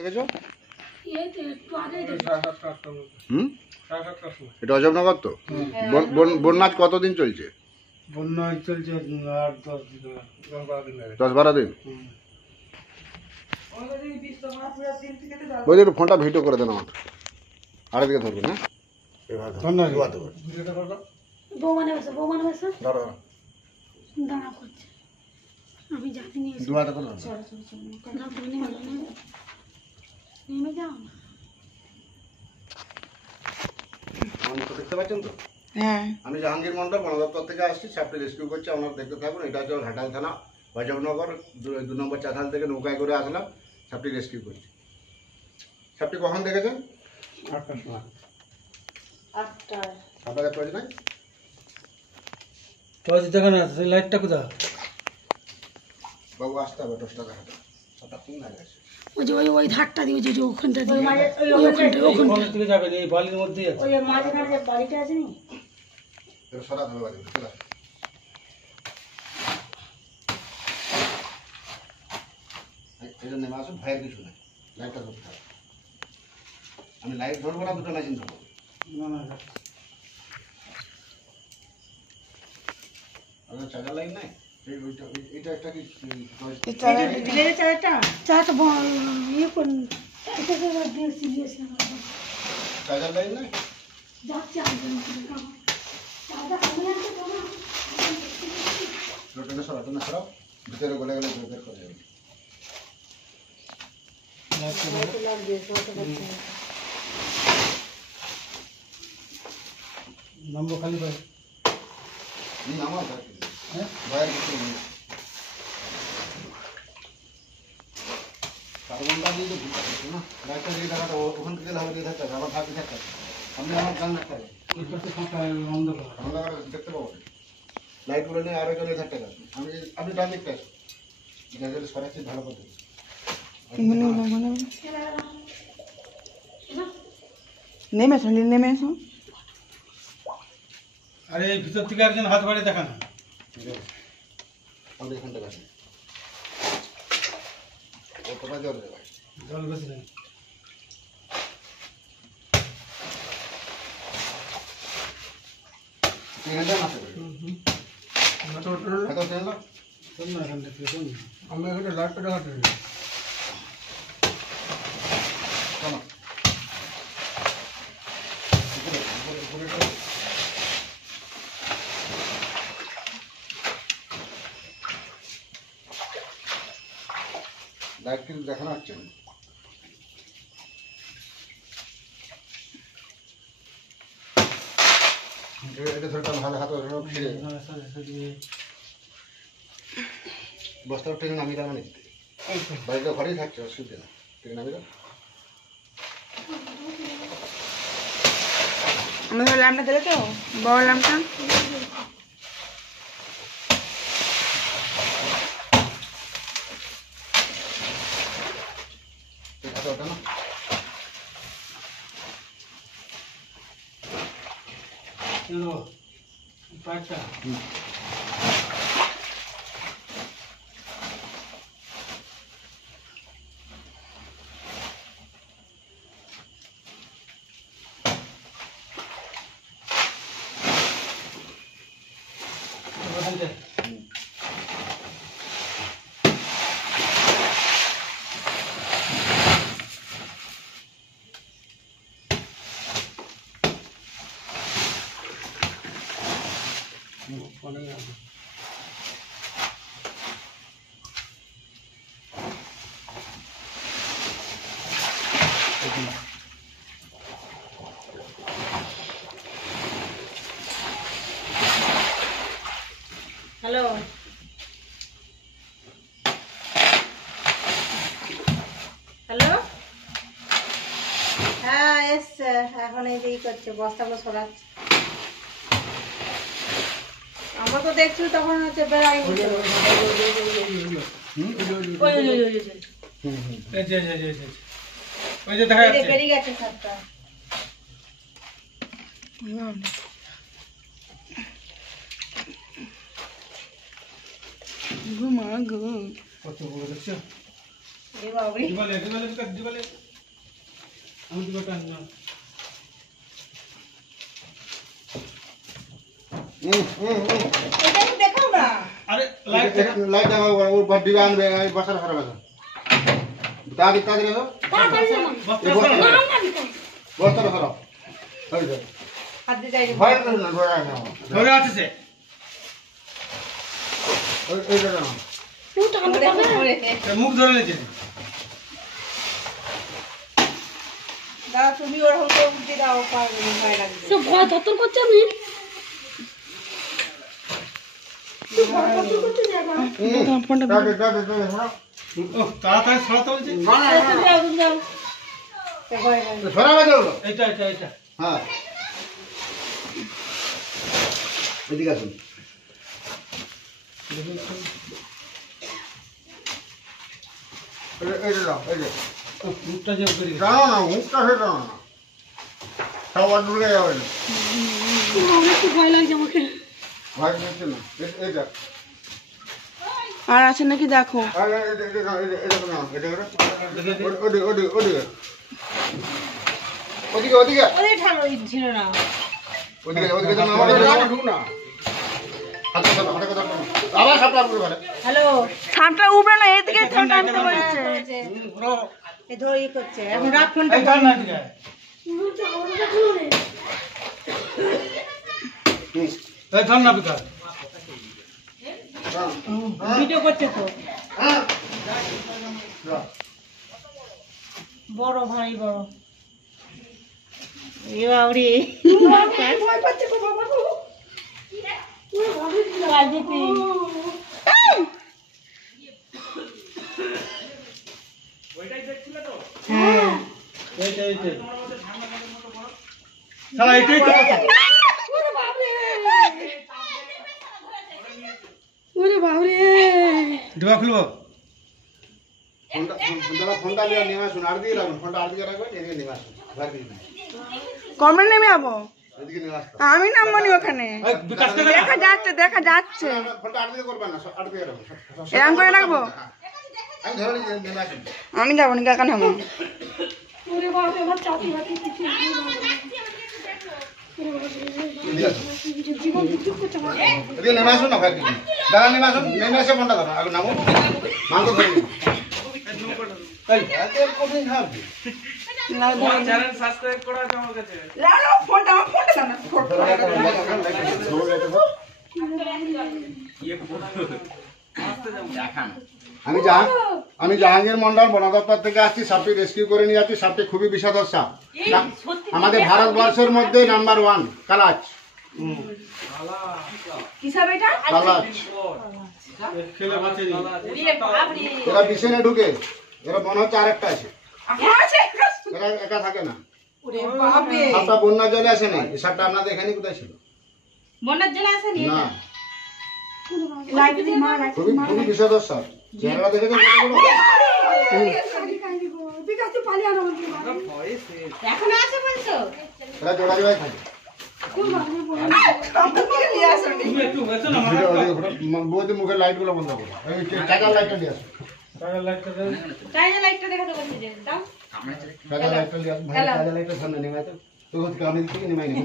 দেখেছো? এটা অজবনগর তো? বন্যাজ কতদিন চলছে? বন্যা চলছে আর 10-12 দিন। বলছি একটু ফোনটা ভিডিও করে দেন আমার, আরেকদিকে ধরবেন। আমি জানি দেখতে পাচ্ছেন তো? হ্যাঁ, আমি জাহাঙ্গীর মন্ডল, বন দপ্তর থেকে আসছি। সাপটি রেস্কিউ করছে, আপনারা দেখতে থাকুন। এটা হচ্ছে ঘাটাল থানা, অজবনগর 2 নম্বর চাতাল থেকে নৌকায় করে আসলাম, সাপটি রেস্কিউ করছি। সাপটি কখন দেখেছেন? 8টার সময়। 8টায়। আপনাদের টর্চ নাই? টর্চ দেখা না, সেই লাইটটা কোথায়? বাবু আসতে হবে, টর্চটা দেখাতে। সাপটা কোন জায়গায় আছে? ওই ধারটা দিয়ে, যে ওখানটা দিয়ে, ওখান থেকে যাবে এই বালির মধ্যেই আছে। ওই মাঝখানে যে বাড়িটা আছে নি, এটা সরাতে হবে, বাড়ি চলে আসো। এটা নেমে আসো, ভয়ের কিছু নেই। লাইটটা ধরতে হবে। আমি লাইট ধরবো না, দুটো মেশিন ধরবো। আপনার চার্জার লাইন নাই? এটা একটা কি চারটা ইয়ে করুন, চার্জার লাইন নাই? টেনে সরাও, ভিতরে গলে গেলে বের করে যাবে। নম্বর খালি ভাই আমার ভয়ের কিছু নেই। কার্বনটা দিয়ে তো ভুলতে পারছি না। লাইটটা দিয়ে দেখাটা ওখান থেকে লাভ দিয়ে থাকতে হবে, আবার ভাবতে থাকতে হবে। আপনি আমার গান রাখতে হবে, অন্ধকার দেখতে পাবো। লাইটগুলো নিয়ে আরো জনে থাকতে হবে। আপনি ডান দিকটা আসুন, গ্যাসের সরাচ্ছি ভালো করতে। নেমে এসো। আরে এই ভিতর থেকে একজন হাত বাড়িয়ে দেখা না। আমাদের এখানটা আসুন, কতটা জল দেবে? জল বেশি নেই। আমি এখানে লাইটটা দেখাতে লাইট কিন্তু দেখানো হচ্ছে না। এটা ধরে ভালো হাত ফিরে বস্তা ট্রেনে নামিয়ে দেওয়া মানে বাড়িটা ঘরেই থাকছে, অসুবিধা না। ট্রেনে নামিয়ে দাও। আমাদের ল্যাম্পটা দিলে তো, বড় ল্যাম্পটা। ওটা না পাঁচটা হ্যালো, হ্যালো, হ্যাঁ এসছে। এখন এই যে করছে, বস্তাগুলো সরাচ্ছে। আমরা তো দেখছি তখন হচ্ছে বেড়াই বেরিয়ে গেছে সাপটা। ঘুমা গো কত বড় দেখছো? এ বাবরে কি বলে কি বলে আমি দিব টান না এটা একটু দেখাও না আরে লাইট লাইট ও ডিবা আনবে বসার খারাপ আছে তাড়াতাড়ি তাড়াতাড়ি এসো বস্তা খারাপ হয়ে যায় হাত দিয়ে যাই ভয় করে না ভয় না ধরে আছে সে এই জায়গা না মুখ ধরে নিয়েছে দাদা তুমি ওরকম করে উঠে দাও পারবে না ভয় লাগবে সব ভয় ধরতর করছে আমি ফোনটা ও তাড়াতাড়ি ছড়াতে বলছে তো ভয় লাগবে সরা বাজে হলো এটা হ্যাঁ এদিকে আসুন এই যে দাও এই যে মুখটা যে উপরে গেছে। দাও না মুখটা হয়ে দাও না সব ডুলে যাবে না একটু ভয় লাগছে আমাকে ভয় করছে না এইটা আর আছে নাকি দেখো আরে এটা না এটা ওদিকে ওদিকে ওদিকে ওরে ঠান্ডা ছিল না ওদিকে ওদিকে তো আমার ঢুক না হাতে কথা আবার সাপলা করে বলে হ্যালো সাপটা উপরে না এদিকে টানতে বলছে এ ধরে করছে এখন রাখ ফোনটা এই টান না ঠিক আছে এই ধর না বিকাশ ভিডিও করছে তো বড় ভাই বড় এ বাবরে হ্যাঁ এইটাই সারা এটাই তো কথা ওরে বাবরে ডিবা খুলবো ফোনটা নিয়ে আসুন আর দিয়ে রাখুন ফোনটা আর দিকে রাখবেন এদিকে নিয়ে আসুন কমে নেমে যাবো এদিকে নিয়ে আসুন আমি নামবো নি ওখানে এই বিকাশ কে দেখা যাচ্ছে ফোনটা আর দিকে করবেন না আর দিকে রাখুন এরকম করে রাখবো আমি ধরে নিয়ে আসুন আমি যাবো নি কাকা নামো ওরে বাবরে আমার চাপি হাতে কিছু এদিকে আসুন জীবন চুপ করছে আমার এদিকে নেমে আসুন না ভাই কিছু দাঁড়া নেমে আসুন নেমে এসে ফোনটা ধরুন আগে নামুন মাংস ধরে নিন এই এত কঠিন ভাবছি ফোনটা দাও না আমি জাহাঙ্গীর মন্ডল বন দপ্তর থেকে আসছি সাপটি রেস্কিউ করে নিয়ে যাচ্ছি সাপটি খুবই বিষধর সাপ আমাদের ভারতবর্ষের মধ্যে নাম্বার 1 কালাচ কি সাপ এটা কালাচ খেলে বাঁচে নি এরা বিছানে ঢুকে এরা মনে হচ্ছে আরেকটা আছে এরা একা থাকে না ওরে বাপরে সাপটা বন্যা জলে আসেনি এই সাপটা আপনাদের এখানে কোথায় ছিল বন্যার জন্য আসেনি না লাইট দি মা লাইট খুবই খুবই বিষধর সাপ চেহারা দেখেছেন কতগুলো? বিকাশ তুই পালিয়ে আনো বলছি এখন আছে বলছো এরা জোড়া জোড়ায় থাকে তুমি একটু হয়েছে না বৌদি মুখের লাইট গুলো বন্ধ করো এই চাকার লাইটটা দিয়ে আসো টাকার লাইটটা দেন চাইনা লাইটটা দেখাতে বলছি যে দাও চাকার লাইটটা দিয়ে আসো ভাই চাকার লাইটটা সামনে নেমে তো তো হচ্ছে আমি দিকে নেমাই নেব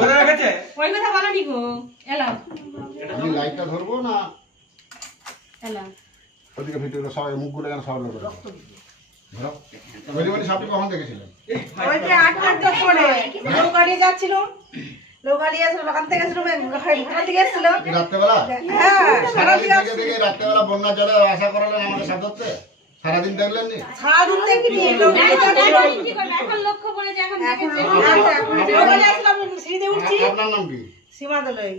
ধরে রেখেছে ওই কথা বলো নি গো এলাও আমি লাইটটা ধরবো না এলাও ওদিকে ভিডিওটা সবাই মুখগুলো যেন সবাই লোক ধরো বলি বলি সাপটি কখন দেখেছিলেন ওই যে 8 পরে লোকালি যাচ্ছিল লোকালি আসলো ওখান থেকে আসলো ঘাট থেকে আসছিল রাত্রেবেলা হ্যাঁ সারাদিন থেকে দেখে রাত্রেবেলা বন্যা জলে আশা করালেন আমাকে সাপ ধরতে সারাদিন দেখলেন নি সারাদিন দেখিনি লোকালি যাচ্ছিল এখন লক্ষ্য পড়ে যে এখন এখন লোকালি আসলাম সিঁড়িতে উঠছি আপনার নাম কি সীমা দলই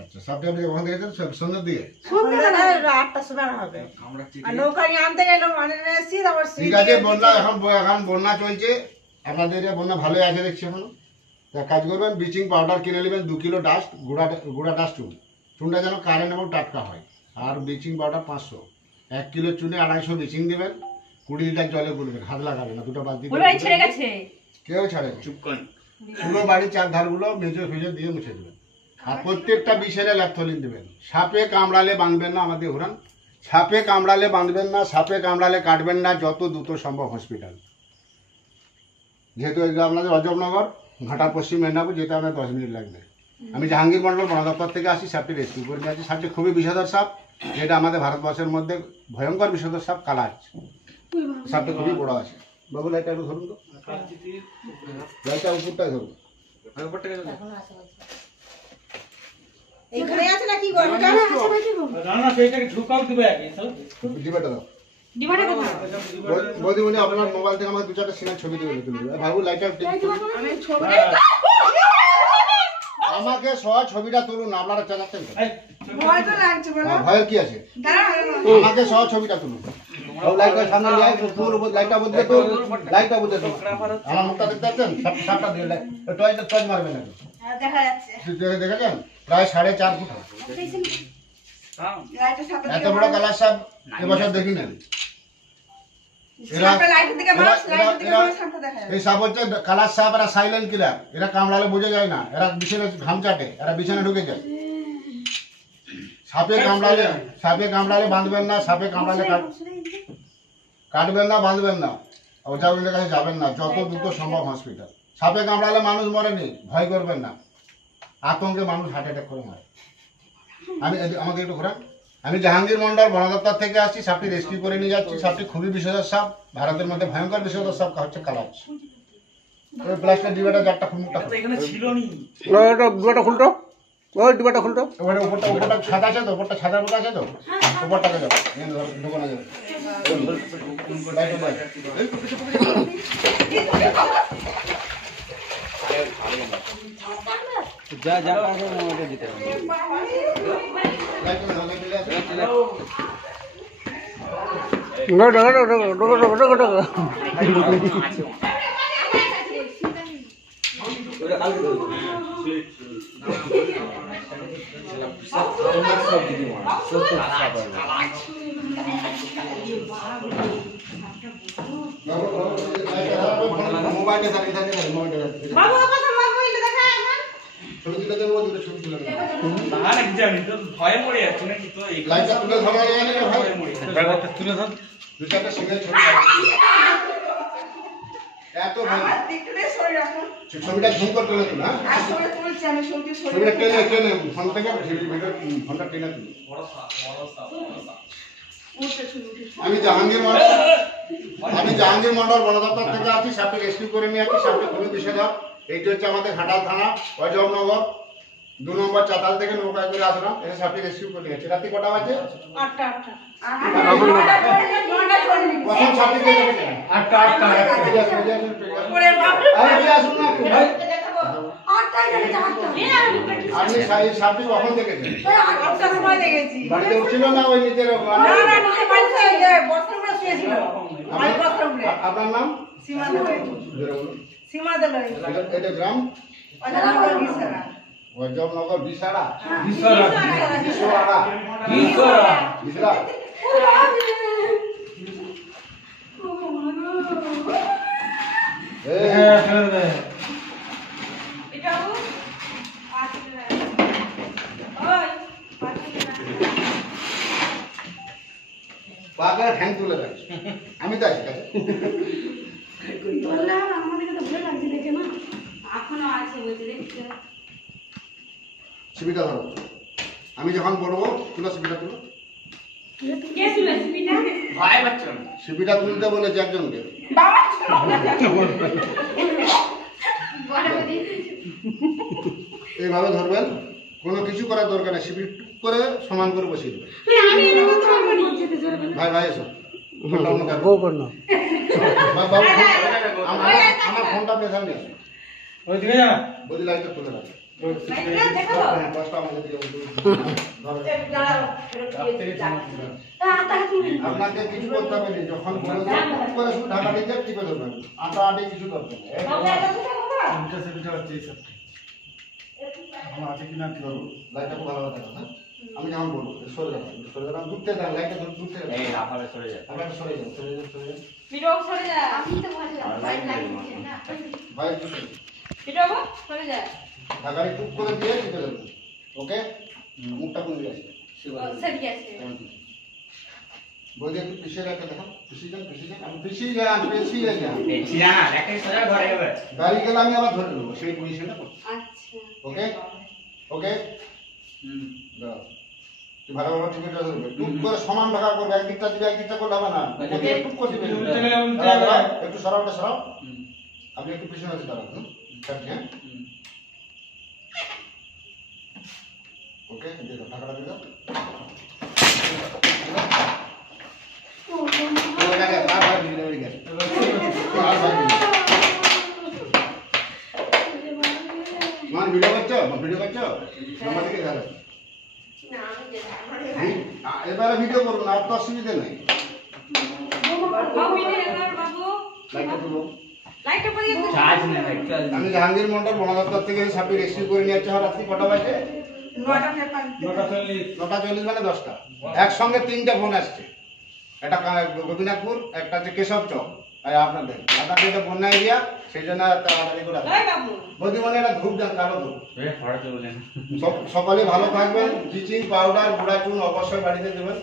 আচ্ছা সাপটি আপনি কখন দেখেছেন সন্ধ্যার দিকে সন্ধ্যাবেলা 8টার সময় হবে আর নৌকানি আনতে গেল মানে এসেছি তারপর ঠিক আছে বন্যা এখন বন্যা চলছে আপনাদের এরিয়া বন্যা ভালোই আছে দেখছি এখনো তা কাজ করবেন ব্লিচিং পাউডার কিনে নেবেন 2 কিলো ডাস্ট গুঁড়া ডাস্ট চুনটা যেন কারেন্ট এবং টাটকা হয় আর ব্লিচিং পাউডার 500 1 কিলো চুনে 250 ব্লিচিং দেবেন 20 লিটার জলে গুলবেন হাত লাগাবেন না দুটো বালতি ছেড়ে গেছে কেউ ছাড়ে চুপ করেন পুরো বাড়ির চার ধারগুলো মেজে ফেজে দিয়ে মুছে দেবেন আর প্রত্যেকটা বিষের ল্যাপথলিন দেবেন সাপে কামড়ালে বাঁধবেন না আমাদের ঘোরান সাপে কামড়ালে বাঁধবেন না, সাপে কামড়ালে কাটবেন না, যত দ্রুত সম্ভব হসপিটাল। যেহেতু এটা আপনাদের অজবনগর ঘাটার পশ্চিম মেদিনীপুর, যেটা আপনার 10 মিনিট লাগবে। আমি জাহাঙ্গীর মন্ডল বন দপ্তর থেকে আসি, সাপটি রেস্কিউ করে নিয়ে আসি। সাপটি খুবই বিষধর সাপ, যেটা আমাদের ভারতবর্ষের মধ্যে ভয়ঙ্কর বিষধর সাপ কালাজ। সাপটা খুবই বড় আছে। বাবু লাইটটা একটু ধরুন তো, লাইটটা উপরটাই ধরুন। এইখানে আছে না কি গো? এটা না সেইটাকে ঢুকাও দিবে আগে চলো। ডিবাটা দাও। ডিমাটা কোথায়? বৌদিমণি আপনার মোবাইল থেকে আমাকে 2-4টা সিনের ছবি তুলে তুলে দেবে। ভাবু লাইটটা আমি ছবি আমাকে সহ ছবিটা তুলুন, আপনারা চালাচ্ছেন তো? ভয় তো লাগছে বলো। ভয়ের কি আছে? দাঁড়াও আমাকে সহ ছবিটা তুলুন। লাইটটা সামনে নিয়ে আয়, পুরো উপর লাইটটা বুঝতে তো, লাইটটা বুঝতে তো। আমার মুখটা দেখতে পাচ্ছেন? সাপটা দিয়ে লাইট টর্চ মারবেন না। দেখা যাচ্ছে। দেখেছেন? প্রায় 4.5 ফুট হবে। লাইটের সামনে এত বড় কালার সাপ এবছর দেখি নেন। সামনে লাইটের দিকে মাস, লাইটের দিকে মাস সামনে দেখা যাচ্ছে। এই সাপ হচ্ছে কালার সাপ, এরা সাইলেন্ট কিলার। এরা কামড়ালে বোঝা যায় না, এরা বিছানে ঘাম চাটে, এরা বিছানে ঢুকে যায়। সাপে কামড়ালে বাঁধবেন না, সাপে কামড়ালে কাটবেন না, বাঁধবেন না, ওঝাগুলির কাছে যাবেন না, যত দ্রুত সম্ভব হসপিটাল। সাপে কামড়ালে মানুষ মরেনি, ভয় করবেন না। আতঙ্কে মানুষ হার্ট অ্যাটাক করে মারে। আমাকে একটু ঘোরান। আমি জাহাঙ্গীর মন্ডল বন দপ্তর থেকে আসছি, সাপটি রেস্কিউ করে নিয়ে যাচ্ছি। সাপটি খুবই বিষধর সাপ, ভারতের মধ্যে ভয়ঙ্কর বিষধর সাপ হচ্ছে কালাজ। ওই প্লাস্টিক ডিবাটা যারটা মুখটা এখানে ছিল নি। ডিবাটা খুলতো, ওই ডিবাটা খুলতো। ওখানে উপরটা ছাদা আছে তো, উপরটা ছাদার মতো আছে তো, উপরটাকে যাও, ঢোকানো যাবে। যা যা পারবে মোবাইলে দিতে হবে। মোবাইলে থাকে বাবু আমার মোবাইলে দেখা এখন। ছবি তুলে দেবো, দুটো ছবি তুলে দেবো। আর কি জানি তো ভয়ে পড়ে যাচ্ছে নাকি তো এই লাইটটা তুলে ধরা যায় না ভাই? ব্যাপারটা তুলে ধর। 2-4টা সিঙ্গেল ছবি এত ভাই। আর দিকটা সরে রাখুন। ছবিটা ঝুম করে তুলে তুলে, হ্যাঁ? আর সরে তুলছি আমি, ছবিটা সরে ছবিটা রাখুন। টেনে ফোন থেকে ভিডিও ফোনটা টেনে তুলি। উঠে ছবি উঠে। আমি জাহাঙ্গীর মন্ডল বন দপ্তর থেকে আছি, সাপটি রেস্কিউ করে নিয়ে আছি। সাপটি খুবই বিষধর। এইটি হচ্ছে আমাদের ঘাটাল থানা, অজবনগর 2 নম্বর চাতাল থেকে নৌকায় করে আসলাম, এসে সাপটি রেস্কিউ করে নিয়েছি। রাত্রি কটা বাজে? 8টা। প্রথম সাপটি কে দেখেছেন? 8টা। ওরে বাপ রে। আরে আসুন না একটু ভাই। আপনি সাপটি কখন দেখেছেন? 8টার সময় দেখেছি। বাড়িতে উঠছিল না ওই নিজের? না নিচে বাড়িতে বস্ত্রগুলো শুয়েছিল। বাড়ি বস্ত্রগুলো। আপনার নাম? সীমা দেবই। সীমা দেবই। এটা গ্রাম অজনগর বিছানা। অজবনগর বিছাড়া। বিছাড়া। বিছাড়া। এটা ও বাগার হ্যাং তুলে দেয়। আমি তো আছি কাছে। আমাদেরকে তো ভয় লাগছে দেখে না। এখনো আছে বলতে দেখছো। ছবিটা ধরো। আমি যখন বলবো তুলো, ছবিটা তুলো। কে তুলে ছবিটা? ভয় পাচ্ছ না। ছবিটা তুলতে বলেছে একজনকে। বাবা এইভাবে ধরবেন, কোনো কিছু করার দরকার নেই। শিবির টুক করে সমান করে বসিয়ে দেবেন। আমি এরকম করবো না। ভাই এসো। আমার ফোনটা আপনি সামনে আসুন। ওই দিকে যা। বলি লাইটটা তুলে রাখো। দেখো হ্যাঁ, দশটা আমাদের দিকে দাঁড়াও। আপনাকে কিছু করতে হবে না। যখন বলবো টুক করে শুধু ঢাকা দিতে টিপে ধরবেন। আটা আটি কিছু দরকার নেই। আমার আছে কিনা কি করবো? লাইটটা খুব ভালো কথা, হ্যাঁ? আমি যখন বলবো সরে যাবো, ঢুকতে দেন, লাইটটা ঢুকতে দেন। এই আপারে সরে যা। আপনারা সরে যান। ভিডিও সরে যা। আমি তো ভয় লাগছে। ভাই একটু সরে যান। ভিডিও সরে যা। ঢাকায় টুক করে দিয়ে টিপে ধরবেন। ওকে? মুখটা কোন দিকে আছে? সেদিকে আছে। বৌদি একটু পিছিয়ে রাখতে দেখো, পিছিয়ে যান, আমি পিছিয়ে যান। দাঁড়িয়ে গেলে আমি আবার ধরে নেবো সেই পজিশনটা। ওকে ওকে, দাঁড়াও। তুই ভালোভাবে টিকিটটা ধরবে, টুক করে সমান ভাগ করবে, একদিকটা দিবে একদিকটা করলে হবে না, টুক করে দিবে। একটু সরাও, ওটা সরাও, আপনি একটু পিছনে আছে দাঁড়ান। হ্যাঁ ওকে, দিয়ে দাও টাকাটা দিয়ে দাও। ওটাকে আর ভাগ দিয়ে দেবে, গেছে আর ভাগ দিয়ে দেবে। মান ভিডিও করছো, আমার দিকে দেখো। এবারে ভিডিও করবো না, আর তো অসুবিধা নেই। আমি জাহাঙ্গীর মন্ডল বনদপ্তর থেকে সাপে রেস্কিউ করে নিয়ে যাচ্ছি। রাত্রি কটা বাজে? 9:40 মানে 10টা। একসঙ্গে 3টে ফোন আসছে, একটা গোপীনাথপুর, একটা হচ্ছে কেশব চক, আর আপনাদের এটা বন্যা এরিয়া, সেই জন্য তাড়াতাড়ি করে বৌদিমণি একটা ধূপ দেন, কালো ধূপ। সকালে ভালো থাকবেন। ব্লিচিং পাউডার, গুঁড়া চুন অবশ্যই বাড়িতে দেবেন।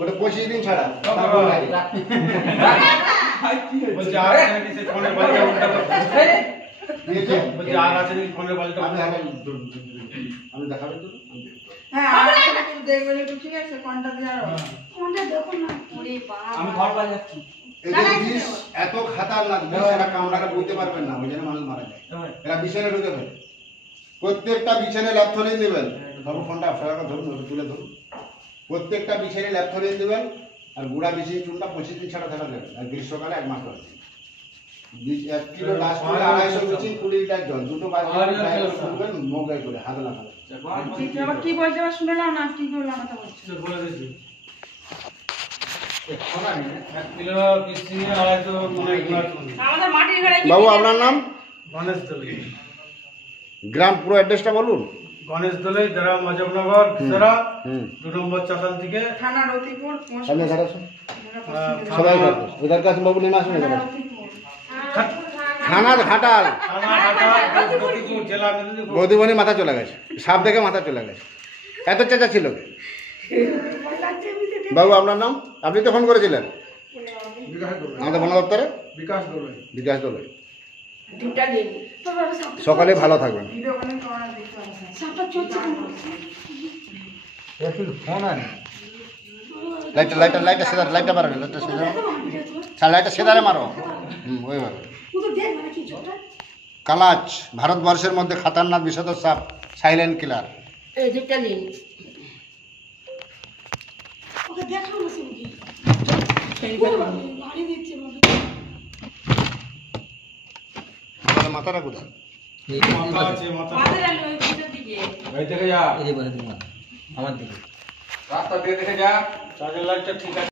ওটা 25 দিন ছাড়া। আমি দেখাবেন তো? হ্যাঁ, আর একটা তুমি দেখবেন একটু, ঠিক আছে? কোনটা দিয়ে আর কোনটা দেখো না। আমি ঘর বাড়ি যাচ্ছি। এদের বিষ এত খাতারনাক, বিষ এরা কামড়াটা বইতে পারবেন না, ওই জন্য মানুষ মারা যায়। এরা বিছানে ঢুকে ফেলে। প্রত্যেকটা বিছানে ল্যাপথলিন দেবেন। বাবু ফোনটা আপনারা ধরুন, তুলে ধরুন। প্রত্যেকটা বিছানে ল্যাপথলিন দেবেন, আর গুঁড়া বিছিয়ে চুনটা 25 দিন ছাড়া থাকা যাবে। আর গ্রীষ্মকালে 1 মাস ধরে 1 কিলো লাস্ট করে 250 বিচিং 20 লিটার জল, দুটো বালতি মোগাই করে হাতে লাগাবেন। আবার কি বলছে আবার শুনে নাও না, কি করলাম কথা বলছি। বলে দিচ্ছি 1 কিলো কিসি 250 মনে গুঁড়া চুন। আমাদের মাটির ঘরে কি বাবু আপনার নাম? গণেশ দোলে। গ্রাম পুরো অ্যাড্রেসটা বলুন। গণেশ দোলে, গ্রাম মজবনগর, খেসরা, 2 নম্বর চাতাল থেকে। থানা রতিপুর, সামনে ঘরে আসুন, সবাই করতে इधर का बाबू लेना আসুন। इधर থানা ঘাটাল, লতিপুর জেলা মেদিনীপুর। বৌদিমণি মাথা চলে গেছে, সাপ দেখে মাথা চলে গেছে। এত চেঁচা ছিল কে? বাবু আপনার নাম? আপনি তো ফোন করেছিলেন আমাদের বন দপ্তরে? বিকাশ দোলে। দুটা দিন সকালে ভালো থাকবেন। ভিডিও কলিং করা দেখতে পাচ্ছেন। সাপটা চলছে কেন? লাইটটা সেদার, লাইটটা মারো, লাইটটা সেদার, লাইটটা সেদারে মারো। ওইভাবে। ও তো দেখ মানে কি ছোটটা। কালাচ ভারতবর্ষের মধ্যে খাতারনাক বিষধর সাপ, সাইলেন্ট কিলার। এই দুটা দিন ওকে দেখাও না সিমকি। গাড়ি দিচ্ছে বাবা। মাথাটা কোথায়? মাথা আছে, মাথা। মাঝে রাখলো ওই ভিতর দিকে। এই দেখে যা, এই যে বলে দিন আমার দিকে রাস্তা দিয়ে দেখে যা। চার্জার লাইটটা ঠিক আছে।